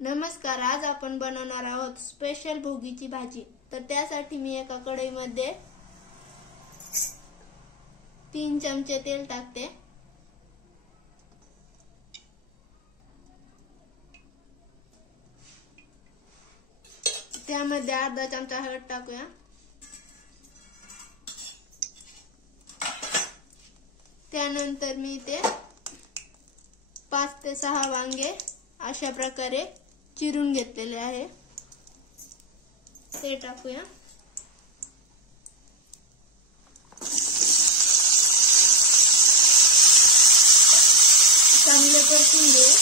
नमस्कार, आज आपण बनवणार आहोत स्पेशल भोगीची भाजी। तर त्यासाठी मी एका कढईमध्ये 3 चमचे तेल टाकते। त्यामध्ये अर्धा चमचा हळद टाकूया। त्यानंतर मी इथे 5 ते 6 वांगे अशा प्रकारे चिरून घेतलेले आहे, ते टाकूया। चांगले परतून घेऊ।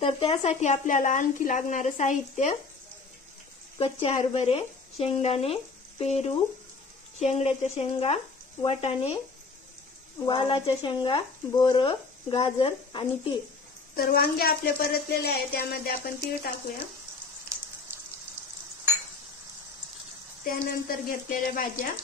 तर त्यासाठी आपल्याला आणखी लागणारे साहित्य: कच्चे हरभरे, शेंगदाणे, पेरू, शेंगड्याच्या शेंगा, वाटाणे, वालाच्या शेंगा, बोर, गाजर आणि तीळ। तर वांगे आपले परतलेले आहे, त्यामध्ये आपण तीळ टाकूया। त्यानंतर घेतलेल्या भाज्या,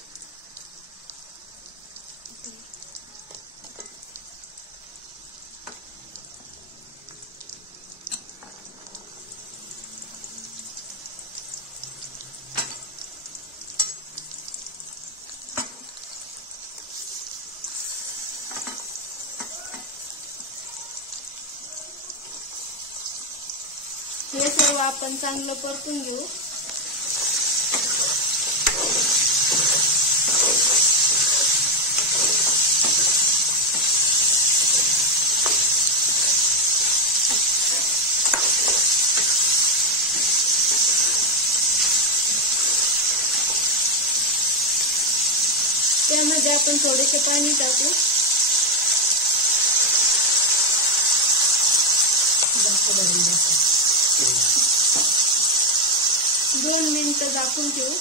हे सर्व आपण चांगलं परतून घेऊ। त्यामध्ये आपण थोडेसे पाणी टाकू। 2 मिनिटं झाकून ठेवू।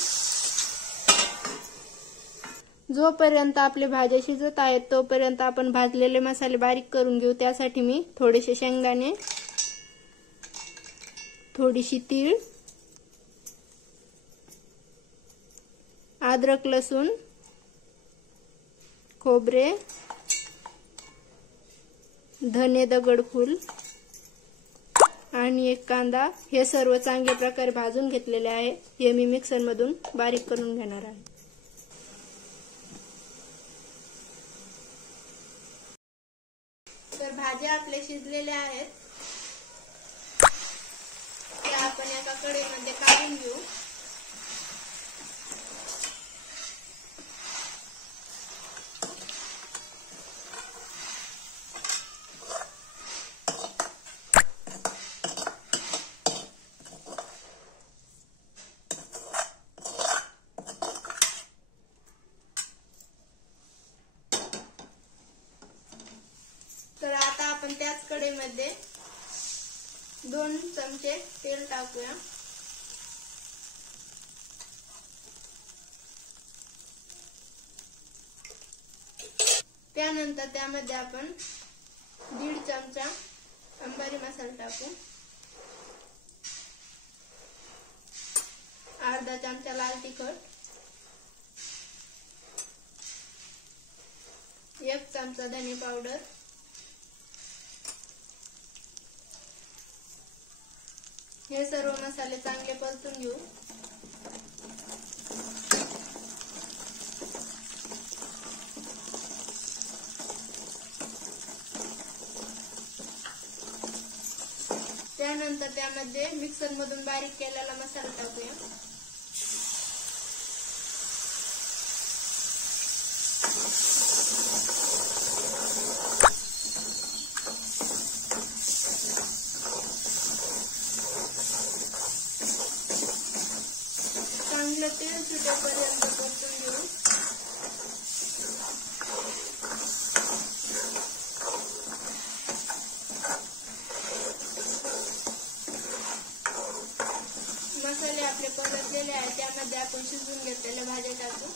जोपर्यंत आपले भाज्या शिजत आहेत तोपर्यंत आपण भाजलेले मसाले बारीक करून घेऊ। त्यासाठी मी थोडेसे शेंगदाणे, थोडीशी तीळ, अद्रक, लसूण, खोबरे, धने, दगडफूल आणि 1 कांदा हे सर्व चांगल्या प्रकारे भाजून घेतलेले आहे। हे मी मिक्सर मधून बारीक करून घेणार आहे। तर भाज्या आपले शिजलेल्या आहेत, त्या आपण एका कढईमध्ये काढून घेऊ। तर आता आपण त्याच कढईमध्ये 2 चमचे तेल टाकूया। त्यानंतर त्यामध्ये आपण 1.5 चमचा अंबारी मसाला टाकू, अर्धा चमचा लाल तिखट, 1 चमचा धने पावडर, हे सर्व मसाले चांगले परतून घेऊ। त्यानंतर त्यामध्ये मिक्सर मधून बारीक केलेला मसाला टाकूया। चांगलं तेल सुटेपर्यंत परतून घेऊ। मसाले आपले परतलेले आहेत, त्यामध्ये आपण शिजवून घेतलेल्या भाज्या टाकू।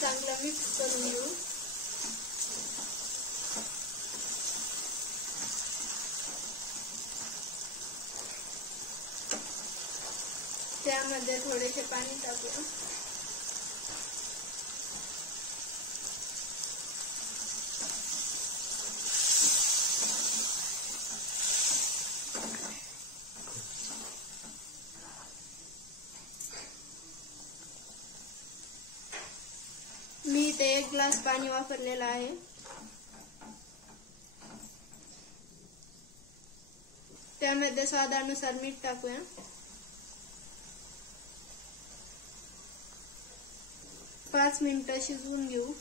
चांगलं मिक्स करून घेऊ। त्यामध्ये थोडेसे पाणी टाकूया. मी इथे 1 ग्लास पाणी वापरलेलं आहे. त्यामध्ये स्वादानुसार मीठ टाकूया. पाच मिनिटं शिजवून घेऊ.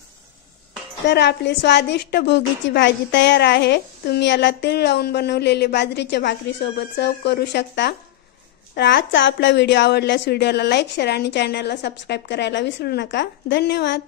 तर आपली स्वादिष्ट भोगीची भाजी तयार आहे. तुम्ही याला तीळ लावून बनवलेले बाजरीच्या भाकरी सोबत सर्व करू शकता. तर आजचा आपला व्हिडिओ आवडल्यास व्हिडिओला लाईक, शेअर आणि चॅनलला सबस्क्राईब करायला विसरू नका. धन्यवाद.